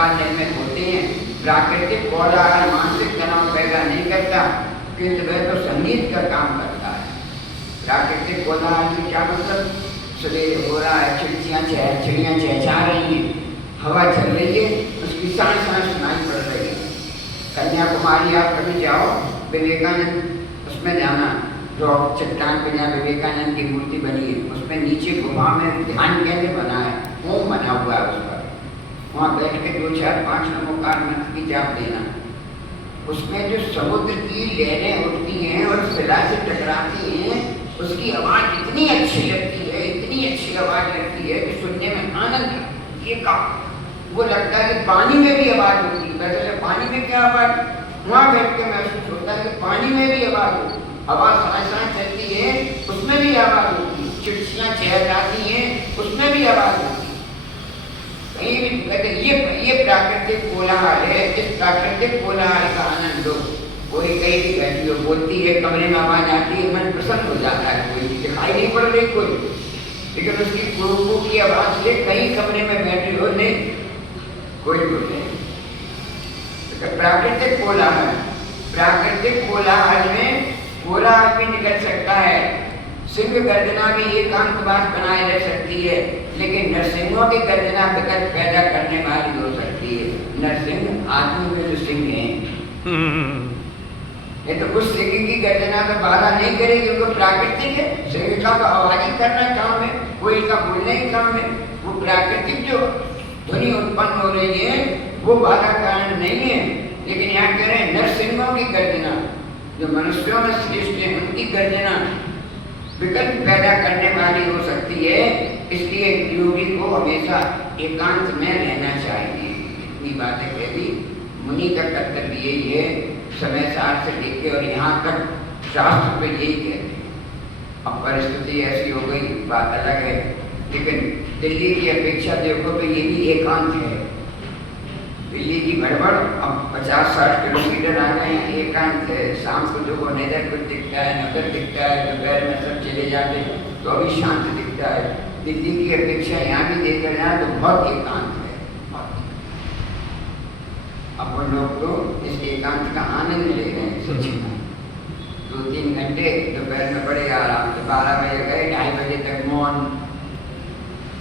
तत्काल निर्मित होते हैं। प्राकृतिक कोलाहल मानसिक तनाव पैदा नहीं करता, किंतु वह तो संगीत का काम करता है। प्राकृतिक कोलाहल से क्या मतलब? सवेरे हो रहा है, चिड़ियाँ चहचहा रही हैं, हवा चल रही है, उसकी सांस सुनाई पड़ रही है। कन्याकुमारी आप कभी जाओ, विवेकानंद उसमें जाना, जो चट्टान पे जहाँ विवेकानंद की मूर्ति बनी है, उसमें नीचे गुफा में ध्यान केंद्र बना है, ओम बना हुआ है उस पर। वहाँ बैठ के 2 4 5 नमोकार मंत्र की जाप देना। उसमें जो समुद्र की लहरें उठती हैं और शिला से टकराती हैं, उसकी आवाज़ इतनी अच्छी लगती है, इतनी अच्छी आवाज़ लगती है कि सुनने में आनंद। ये का वो लगता है कि पानी में भी आवाज़ होती है। वैसे पानी में क्या आवाज़, वहाँ बैठ के महसूस होता है कि पानी में भी आवाज़ होती है। आवाज़ सांस चलती है, उसमें भी आवाज़ होती है। चिड़चियाँ चहचहाती हैं, उसमें भी आवाज़ होती है। कहीं भी कहते ये प्राकृतिक कोलाहल है। इस प्राकृतिक कोलाहल का आनंद लो। कोई कहीं भी बैठी हो, बोलती है, कमरे में आवाज़ आती है, मन प्रसन्न हो जाता है। कोई दिखाई नहीं पड़ रही कोई, लेकिन उसकी कुहू की आवाज़ से कहीं कमरे में बैठी हो, नहीं कोई बोले। प्राकृतिक कोलाहल, प्राकृतिक कोलाहल में कोलाहल भी निकल सकता है। सिंह गर्जना भी एकांतवास बनाए रह सकती है, लेकिन नरसिंहों की गर्जना विकल्प पैदा करने वाली हो सकती है। नरसिंह आदमी में जो सिंह है, ये तो उस सिंह की गर्जना में बाधा नहीं करेगी, उनको प्राकृतिक है। सिंह का तो आवाज ही करना काम है, कोई का बोलने ही काम है। वो प्राकृतिक जो ध्वनि उत्पन्न हो रही है वो बाधा कारण नहीं है। लेकिन यहाँ कह रहे हैं नरसिंहों की गर्जना, जो मनुष्यों में श्रेष्ठ है, उनकी गर्जना विकल्प पैदा करने वाली हो सकती है। इसलिए योगी को हमेशा एकांत में रहना चाहिए। इतनी बातें कह दी। मुनि का कर्तव्य यही है, समय सार से लेके और यहाँ तक शास्त्र पे यही कहते हैं। अब परिस्थिति ऐसी हो गई, बात अलग है, लेकिन दिल्ली की अपेक्षा देखो तो ये भी एकांत है। दिल्ली की गड़बड़, अब 50-60 किलोमीटर आ गए, एकांत है। शाम को जो नजर कुछ दिखता है, नगर दिखता है, दोपहर में सब चले जाते हैं तो अभी शांत दिखता है। दिल्ली की अपेक्षा यहाँ भी देखा जाए तो बहुत एकांत है। अब वो लोग तो इस एकांत का आनंद ले रहे हैं। सोचिए 2-3 घंटे दोपहर में बड़े आराम से, 12 बजे गए, 2:30 बजे तक मौन।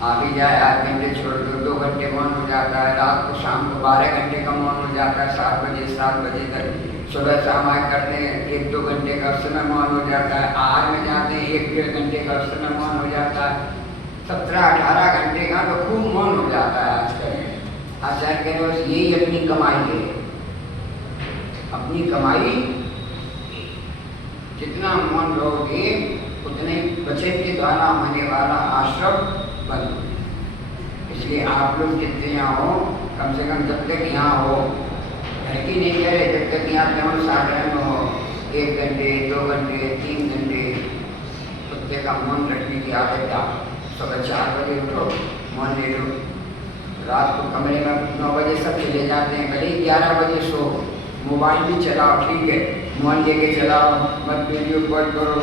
आ भी जाए 8 घंटे छोड़ दो, 2 घंटे मौन हो जाता है। रात को शाम को 12 घंटे का मौन हो जाता है। 7 बजे तक सुबह शाम करते हैं, 1-2 घंटे का उस समय मौन हो जाता है। आहार में जाते हैं, 1-1.5 घंटे का उस समय मौन हो जाता है। 17-18 घंटे का तो खूब मौन हो जाता है आजकल। आचार्य कह रहे बस यही अपनी कमाई है। अपनी कमाई, जितना मौन रहोगे उतने बचत के द्वारा होने वाला आश्रम बंद। इसलिए आप लोग जितने यहाँ हो, कम से कम जब तक यहाँ हो, घर की नहीं कह रहे, जब तक यहाँ जब साधारण में हो, 1 घंटे 2 घंटे 3 घंटे कुत्ते का मौन रखने की आदत डालो। सुबह 4 बजे उठो, मौन ले लो। रात को कमरे में 9 बजे सब चले जाते हैं, भले 11 बजे सो। मोबाइल भी चलाओ, ठीक है, मौन लेके चलाओ, मत वीडियो कॉल करो,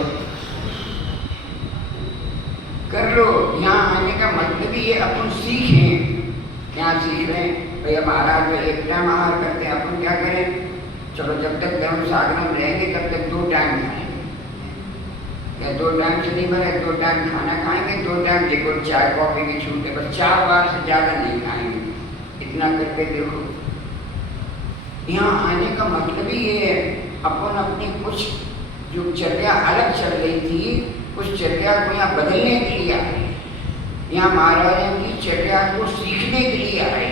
कर लो। यहाँ आने का मतलब ही ये अपन सीखें। क्या सीख रहे हैं? भैया महाराज जो एक टाइम आहार करते हैं, अपन क्या करें? चलो जब तक धर्म सागर में रहेंगे तब तक 2 टाइम खाएंगे। या 2 टाइम से नहीं बने, 2 टाइम खाना खाएंगे, 2 टाइम लिक्विड चाय कॉफी की छूट है, बस 4 बार से ज़्यादा नहीं खाएंगे। इतना करके देखो। यहाँ आने का मतलब ही ये है, अपन अपनी कुछ जो चर्या अलग चल रही थी, उस चर्या को यहाँ बदलने के लिए आए। यहाँ महाराजों की चर्या को सीखने के लिए आए।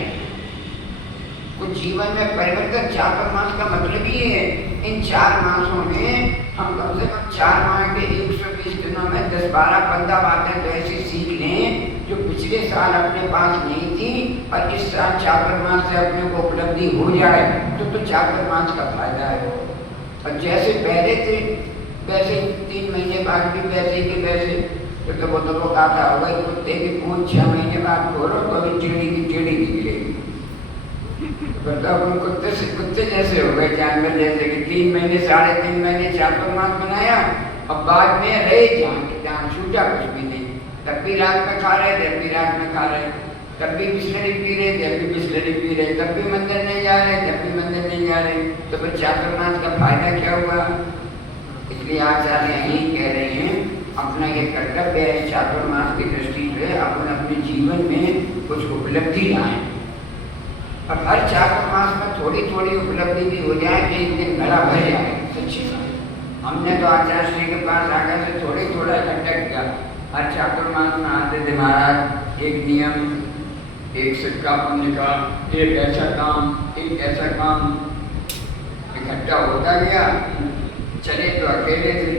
कुछ जीवन में परिवर्तन। चातुर्मास का मतलब ये है, इन 4 मासों में हम कम से कम 4 माह के 120 दिनों में 10-12-15 बातें तो ऐसी सीख लें जो पिछले साल अपने पास नहीं थी, और इस साल चातुर्मास से अपने को उपलब्धि हो जाए तो चातुर्मास का फायदा है। और जैसे पहले थे वैसे 3 महीने बाद भी वैसे के वैसे। तो वो कहा था, वही कुत्ते की पूंछ 6 महीने बाद खोलो तो अभी टेढ़ी की टेढ़ी निकलेगी। मतलब उन कुत्ते जैसे हो गए, जानवर जैसे कि 3 महीने 3.5 महीने चातुर्मास बनाया, और बाद में रहे जान छूटा कुछ भी नहीं। तब भी रात में खा रहे, जब भी रात में खा रहे। तब भी बिस्लरी पी रहे, जब भी बिस्लरी पी रहे, तब भी मंदिर नहीं जा रहे, जब भी मंदिर नहीं जा रहे, तो फिर चातुर्मास का फायदा क्या हुआ? इसलिए आचार्य यही कह रहे हैं, अपना ये कर्तव्य है चातुर्मास की दृष्टि से अपन अपने जीवन में कुछ उपलब्धि लाएं। और हर चातुर्मास में थोड़ी थोड़ी उपलब्धि भी हो जाए कि एक दिन घड़ा भर जाए। सच्ची बात, हमने तो आचार्य श्री के पास आकर से थोड़ी थोड़ा इकट्ठा किया। हर चातुर्मास में आते थे महाराज, एक नियम, एक सिक्का पुण्य का, एक ऐसा काम, एक ऐसा काम, इकट्ठा होता गया। चले तो अकेले थे,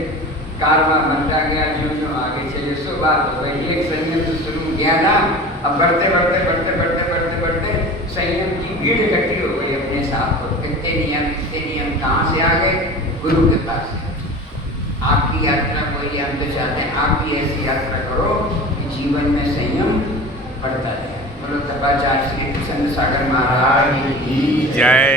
कारवां बनता गया, जो आगे चले सो बात हो गई। एक संयम से शुरू किया था, अब बढ़ते बढ़ते बढ़ते बढ़ते बढ़ते बढ़ते संयम की भीड़ इकट्ठी हो गई अपने साथ। को इतने नियम कहाँ से आ गए? गुरु के पास। आपकी यात्रा कोई, हम तो चाहते हैं आप भी ऐसी यात्रा करो कि जीवन में संयम बढ़ता जाए। बोलो तपाचार्य श्री कृष्ण सागर महाराज की जय।